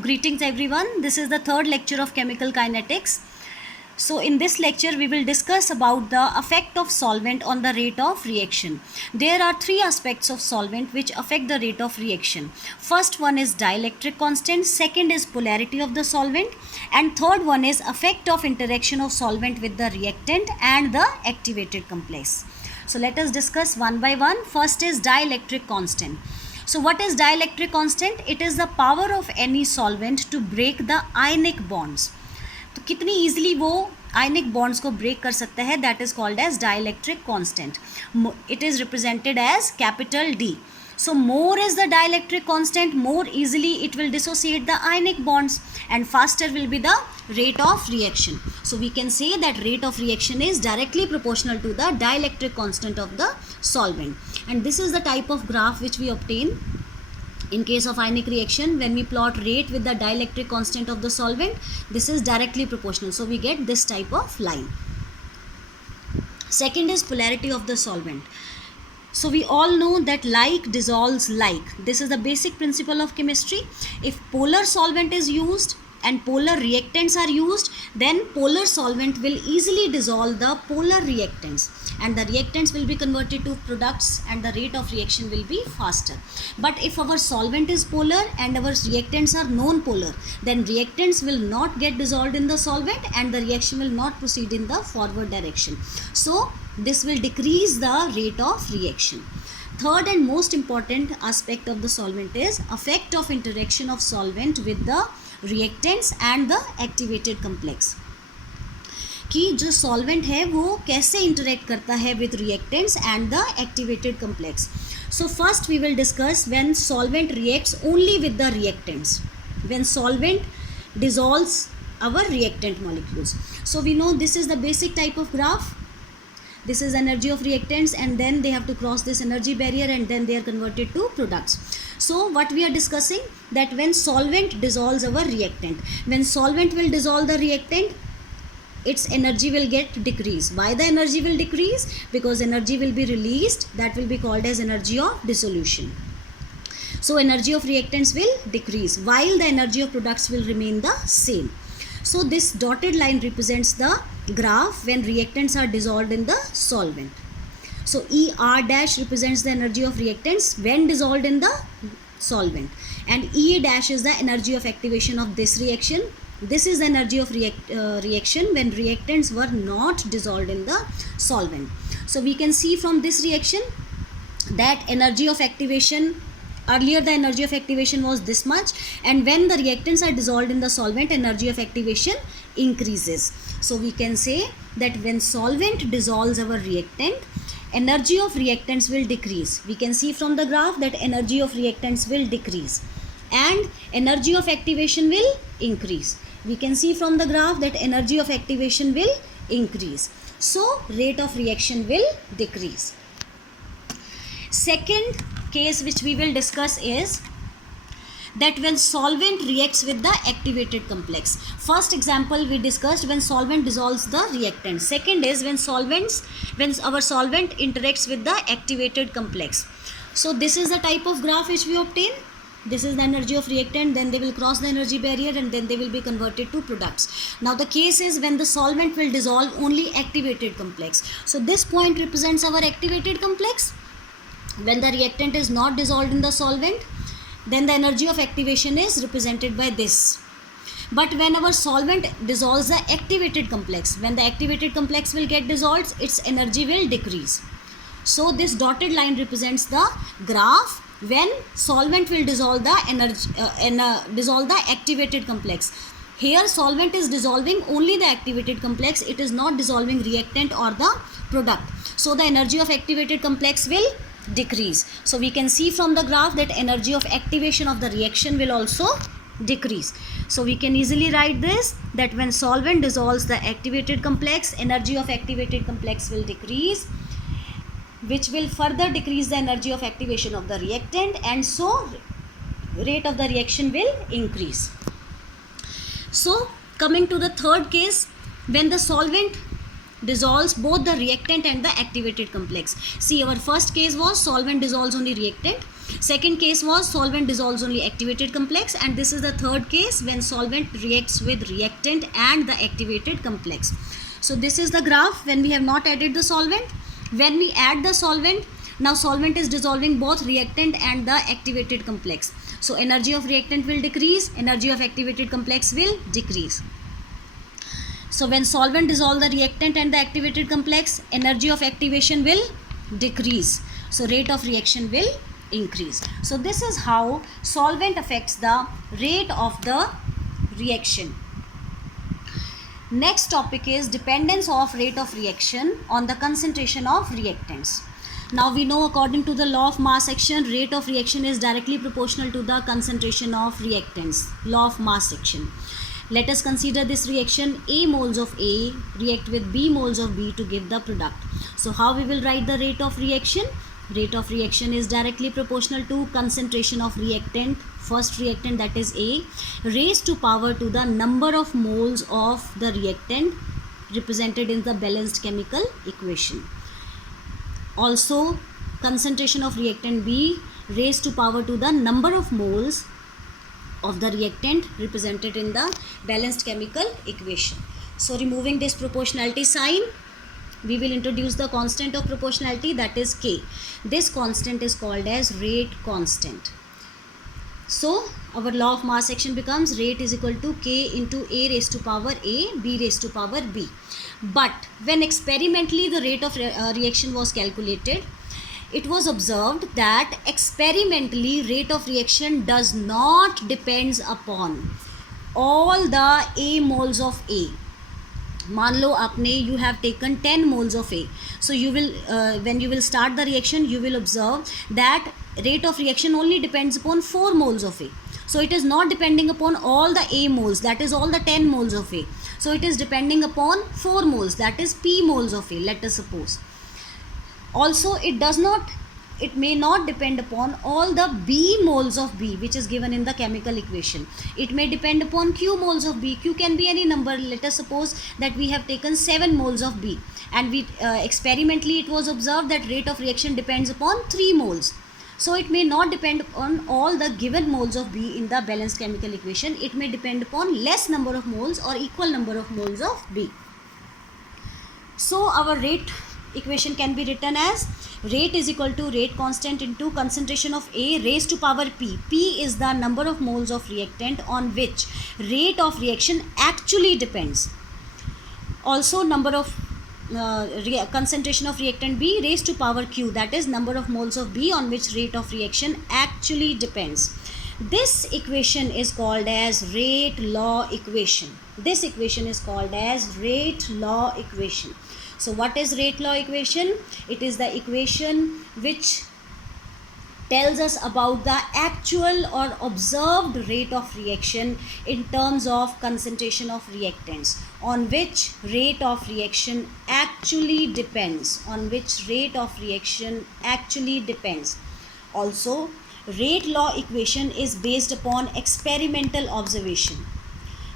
Greetings everyone. This is the third lecture of chemical kinetics. So in this lecture we will discuss about the effect of solvent on the rate of reaction. There are three aspects of solvent which affect the rate of reaction. First one is dielectric constant, second is polarity of the solvent, and third one is effect of interaction of solvent with the reactant and the activated complex. So let us discuss one by one. First is dielectric constant. So what is dielectric constant? It is the power of any solvent to break the ionic bonds. तो कितनी easily वो आयनिक bonds को break कर सकता है, that is called as dielectric constant. It is represented as capital D. So more is the dielectric constant, more easily it will dissociate the ionic bonds and faster will be the rate of reaction. So we can say that rate of reaction is directly proportional to the dielectric constant of the solvent. And this is the type of graph which we obtain in case of ionic reaction. When we plot rate with the dielectric constant of the solvent, this is directly proportional. So we get this type of line. Second is polarity of the solvent. So we all know that like dissolves like. This is the basic principle of chemistry. If polar solvent is used and polar reactants are used, then polar solvent will easily dissolve the polar reactants and the reactants will be converted to products and the rate of reaction will be faster. But if our solvent is polar and our reactants are non-polar, then reactants will not get dissolved in the solvent and the reaction will not proceed in the forward direction. So this will decrease the rate of reaction. Third and most important aspect of the solvent is effect of interaction of solvent with the reactants and the activated complex. कि जो solvent है वो कैसे interact करता है with reactants and the activated complex. So first we will discuss when solvent reacts only with the reactants. When solvent dissolves our reactant molecules. So we know this is the basic type of graph. This is energy of reactants and then they have to cross this energy barrier and then they are converted to products. So what we are discussing, that when solvent dissolves our reactant, when solvent will dissolve the reactant, its energy will get decreased. Why the energy will decrease? Because energy will be released, that will be called as energy of dissolution. So energy of reactants will decrease while the energy of products will remain the same. So this dotted line represents the graph when reactants are dissolved in the solvent. So ER dash represents the energy of reactants when dissolved in the solvent and EA dash is the energy of activation of this reaction. This is the energy of reaction when reactants were not dissolved in the solvent. So we can see from this reaction that energy of activation, earlier the energy of activation was this much and when the reactants are dissolved in the solvent, energy of activation increases. So we can say that when solvent dissolves our reactant, energy of reactants will decrease. We can see from the graph that energy of reactants will decrease and energy of activation will increase. We can see from the graph that energy of activation will increase. So rate of reaction will decrease. Second case which we will discuss is that when solvent reacts with the activated complex. First example we discussed when solvent dissolves the reactant. Second is when our solvent interacts with the activated complex. So this is the type of graph which we obtain. This is the energy of reactant, then they will cross the energy barrier and then they will be converted to products. Now the case is when the solvent will dissolve only activated complex. So this point represents our activated complex. When the reactant is not dissolved in the solvent, then the energy of activation is represented by this. But when our solvent dissolves the activated complex, when the activated complex will get dissolved, its energy will decrease. So this dotted line represents the graph when solvent will dissolve the dissolve the activated complex. Here solvent is dissolving only the activated complex, it is not dissolving reactant or the product. So the energy of activated complex will decrease. So we can see from the graph that energy of activation of the reaction will also decrease. So we can easily write this, that when solvent dissolves the activated complex, energy of activated complex will decrease, which will further decrease the energy of activation of the reactant and so rate of the reaction will increase. So coming to the third case, when the solvent dissolves both the reactant and the activated complex. See, our first case was solvent dissolves only reactant. Second case was solvent dissolves only activated complex, and this is the third case when solvent reacts with reactant and the activated complex. So this is the graph when we have not added the solvent. When we add the solvent, now solvent is dissolving both reactant and the activated complex. So energy of reactant will decrease, energy of activated complex will decrease. So when solvent dissolve the reactant and the activated complex, energy of activation will decrease. So rate of reaction will increase. So this is how solvent affects the rate of the reaction. Next topic is dependence of rate of reaction on the concentration of reactants. Now we know according to the law of mass action, rate of reaction is directly proportional to the concentration of reactants. Law of mass action. Let us consider this reaction. A moles of A react with B moles of B to give the product. So how we will write the rate of reaction? Rate of reaction is directly proportional to concentration of reactant, first reactant, that is A, raised to power to the number of moles of the reactant represented in the balanced chemical equation. Also, concentration of reactant B raised to power to the number of moles of the reactant represented in the balanced chemical equation. So removing this proportionality sign, we will introduce the constant of proportionality, that is K. This constant is called as rate constant. So our law of mass action becomes rate is equal to K into A raised to power A, B raised to power B. But when experimentally the rate of reaction was calculated, it was observed that experimentally rate of reaction does not depends upon all the A moles of A. मान लो आपने you have taken 10 moles of A. So you will when you will start the reaction, you will observe that rate of reaction only depends upon 4 moles of A. So it is not depending upon all the A moles, that is all the 10 moles of A. So it is depending upon 4 moles, that is P moles of A, let us suppose. Also it may not depend upon all the B moles of B which is given in the chemical equation. It may depend upon Q moles of B. Q can be any number. Let us suppose that we have taken 7 moles of B, and we experimentally it was observed that rate of reaction depends upon 3 moles. So it may not depend upon all the given moles of B in the balanced chemical equation. It may depend upon less number of moles or equal number of moles of B. So our rate equation can be written as rate is equal to rate constant into concentration of A raised to power P. P is the number of moles of reactant on which rate of reaction actually depends. Also number of concentration of reactant B raised to power Q, that is number of moles of B on which rate of reaction actually depends. This equation is called as rate law equation. This equation is called as rate law equation. So what is rate law equation? It is the equation which tells us about the actual or observed rate of reaction in terms of concentration of reactants, on which rate of reaction actually depends. On which rate of reaction actually depends. Also, rate law equation is based upon experimental observation,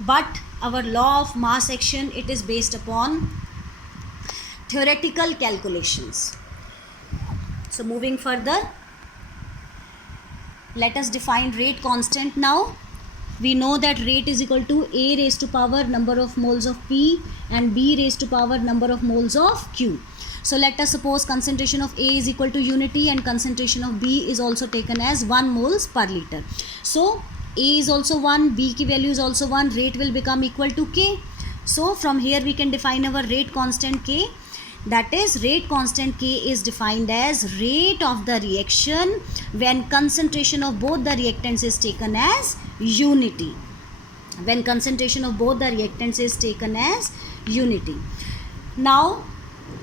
but our law of mass action, it is based upon theoretical calculations. So moving further, let us define rate constant now. We know that rate is equal to A raised to power number of moles of P and B raised to power number of moles of Q. So let us suppose concentration of A is equal to unity and concentration of B is also taken as 1 moles per liter. So A is also 1, B की value is also 1, rate will become equal to K. So from here we can define our rate constant K. That is, rate constant K is defined as rate of the reaction when concentration of both the reactants is taken as unity. When concentration of both the reactants is taken as unity. Now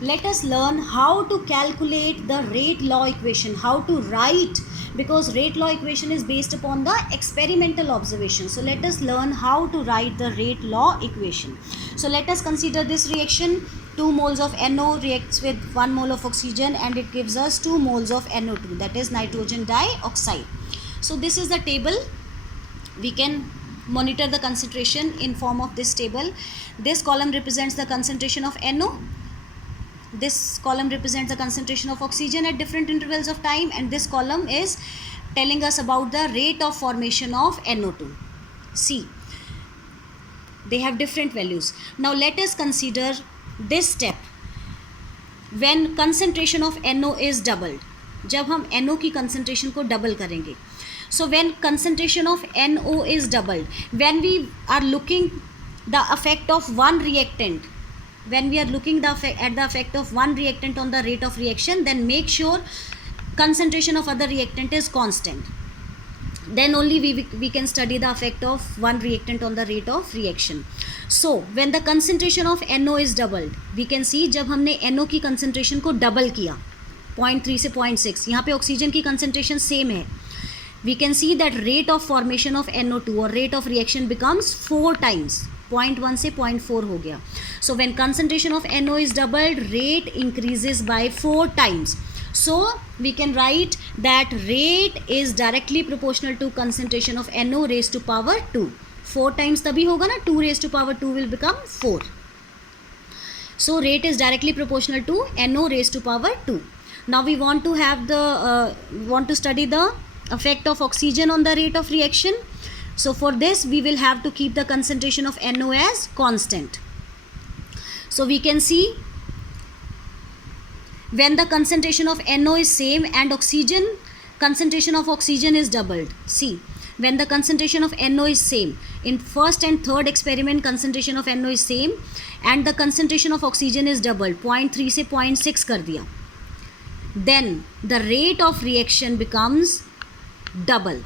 let us learn how to calculate the rate law equation, how to write, because rate law equation is based upon the experimental observation. So let us learn how to write the rate law equation. So let us consider this reaction. 2 moles of NO reacts with 1 mole of oxygen and it gives us 2 moles of NO2, that is nitrogen dioxide. So this is the table. We can monitor the concentration in form of this table. This column represents the concentration of NO. This column represents the concentration of oxygen at different intervals of time, and this column is telling us about the rate of formation of NO2. See, they have different values. Now let us consider this step when concentration of NO is doubled. जब हम NO की concentration को double करेंगे. So when concentration of NO is doubled, when we are looking the effect of one reactant, when we are looking at the effect of one reactant on the rate of reaction, then make sure concentration of other reactant is constant. Then only we can study the effect of one reactant on the rate of reaction. So when the concentration of NO is doubled, we can see जब हमने NO की concentration को double किया 0.3 से 0.6, यहाँ पे oxygen की concentration same है, we can see that rate of formation of NO2 or rate of reaction becomes 4 times. 0.1 से 0.4 हो गया. So when concentration of NO is doubled, rate increases by 4 times. So we can write that rate is directly proportional to concentration of NO raised to power 2. 4 times तभी होगा ना, 2 raised to power 2 will become 4. So rate is directly proportional to NO raised to power 2. Now we want to have the study the effect of oxygen on the rate of reaction. So for this we will have to keep the concentration of NO as constant. So we can see when the concentration of NO is same and concentration of oxygen is doubled. See, when the concentration of NO is same, in first and third experiment concentration of NO is same and the concentration of oxygen is doubled, 0.3 से 0.6 कर दिया, then the rate of reaction becomes double.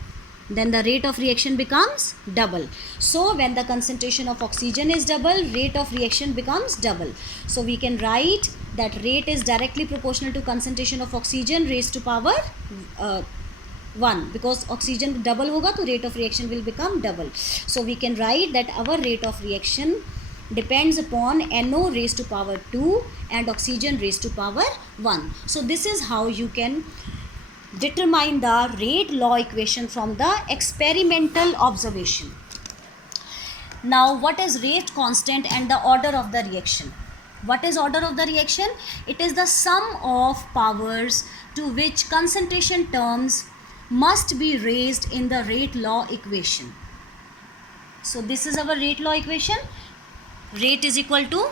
Then the rate of reaction becomes double. So when the concentration of oxygen is double, rate of reaction becomes double. So we can write that rate is directly proportional to concentration of oxygen raised to power 1, because oxygen double होगा तो rate of reaction will become double. So we can write that our rate of reaction depends upon NO raised to power 2 and oxygen raised to power 1. So this is how you can determine the rate law equation from the experimental observation. Now what is rate constant and the order of the reaction? What is order of the reaction? It is the sum of powers to which concentration terms must be raised in the rate law equation. So this is our rate law equation. Rate is equal to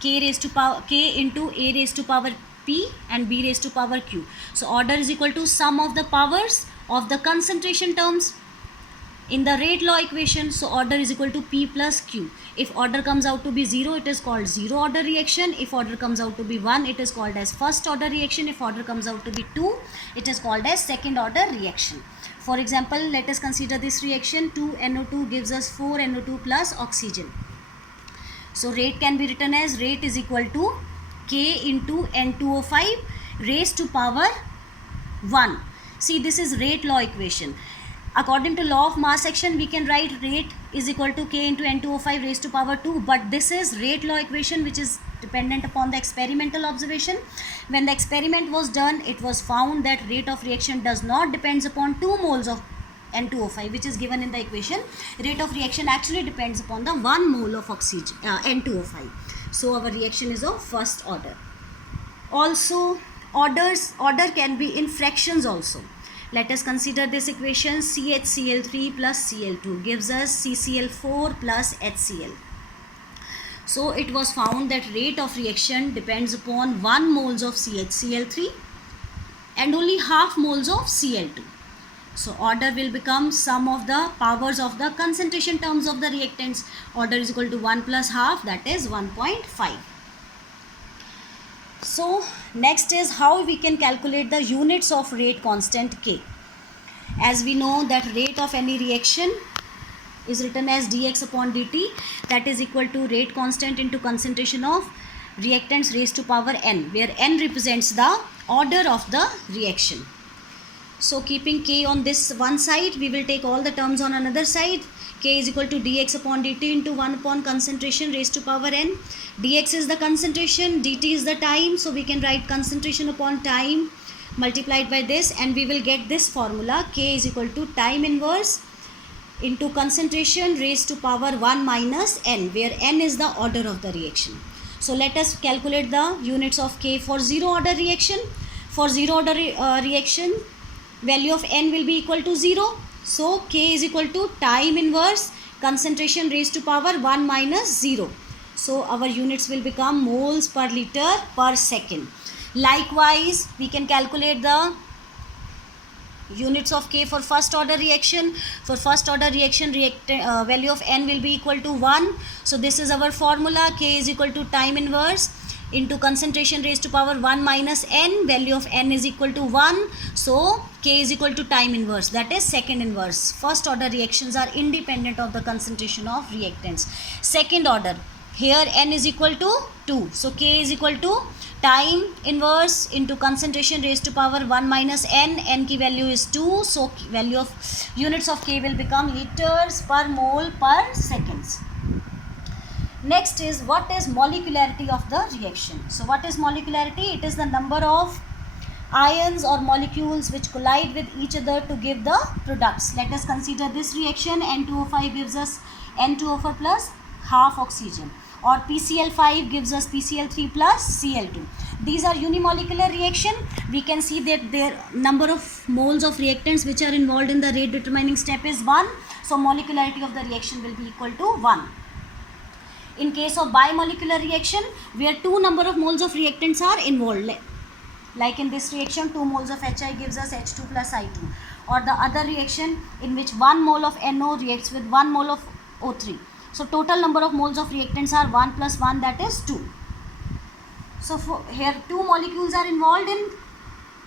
K into A raised to power P and B raised to power Q. So order is equal to sum of the powers of the concentration terms in the rate law equation. So order is equal to P plus Q. If order comes out to be 0, it is called zero order reaction. If order comes out to be 1, it is called as first order reaction. If order comes out to be 2, it is called as second order reaction. For example, let us consider this reaction. 2NO2 gives us 4NO2 plus oxygen. So rate can be written as rate is equal to K into N2O5 raised to power 1. See, this is rate law equation. According to law of mass action, we can write rate is equal to K into N2O5 raised to power 2. But this is rate law equation which is dependent upon the experimental observation. When the experiment was done, it was found that rate of reaction does not depends upon 2 moles of N2O5 which is given in the equation. Rate of reaction actually depends upon the 1 mole of oxygen N2O5. So our reaction is of first order. Also order can be in fractions also. Let us consider this equation. CHCl3 plus Cl2 gives us CCl4 plus HCl. So it was found that rate of reaction depends upon 1 moles of CHCl3 and only half moles of Cl2. So order will become sum of the powers of the concentration terms of the reactants. Order is equal to 1 plus half, that is 1.5. So next is how we can calculate the units of rate constant K. As we know that rate of any reaction is written as dx upon dt, that is equal to rate constant into concentration of reactants raised to power n, where n represents the order of the reaction. So keeping K on this one side, we will take all the terms on another side. K is equal to dx upon dt into 1 upon concentration raised to power n. Dx is the concentration, dt is the time. So we can write concentration upon time multiplied by this, and we will get this formula. K is equal to time inverse into concentration raised to power 1 minus n, where n is the order of the reaction. So let us calculate the units of K for zero order reaction. For zero order reaction, value of n will be equal to 0. So K is equal to time inverse concentration raised to power 1 minus 0. So our units will become moles per liter per second. Likewise, we can calculate the units of K for first order reaction. For first order reaction, value of n will be equal to 1. So this is our formula. K is equal to time inverse into concentration raised to power 1 minus n. Value of n is equal to 1. So K is equal to time inverse, that is second inverse. First order reactions are independent of the concentration of reactants. Second order, here n is equal to 2. So K is equal to time inverse into concentration raised to power 1 minus n. N की value is 2. So value of units of K will become liters per mole per seconds. Next is, what is molecularity of the reaction? So what is molecularity? It is the number of ions or molecules which collide with each other to give the products. Let us consider this reaction. N2O5 gives us N2O4 plus half oxygen, or PCl5 gives us PCl3 plus Cl2. These are unimolecular reaction. We can see that their number of moles of reactants which are involved in the rate determining step is 1. So molecularity of the reaction will be equal to 1. In case of bimolecular reaction, where two number of moles of reactants are involved, like in this reaction 2 moles of HI gives us H2 plus I2, or the other reaction in which 1 mole of NO reacts with 1 mole of O3. So total number of moles of reactants are 1 plus 1, that is 2. So here 2 molecules are involved in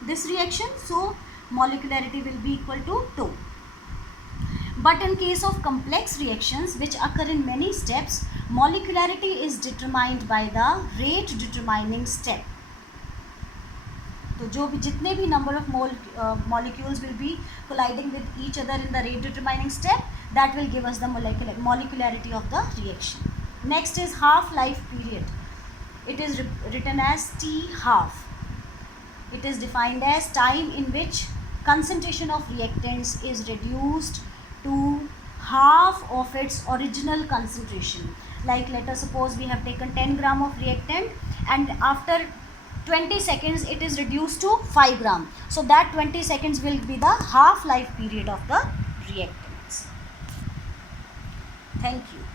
this reaction, so molecularity will be equal to 2. But in case of complex reactions which occur in many steps, molecularity is determined by the rate determining step. तो जो भी जितने भी number of molecules will be colliding with each other in the rate determining step, that will give us the molecularity of the reaction. Next is half life period. It is written as T half. It is defined as time in which concentration of reactants is reduced to half of its original concentration. Like let us suppose we have taken 10 gram of reactant, and after 20 seconds it is reduced to 5 gram. So that 20 seconds will be the half life period of the reactants. Thank you.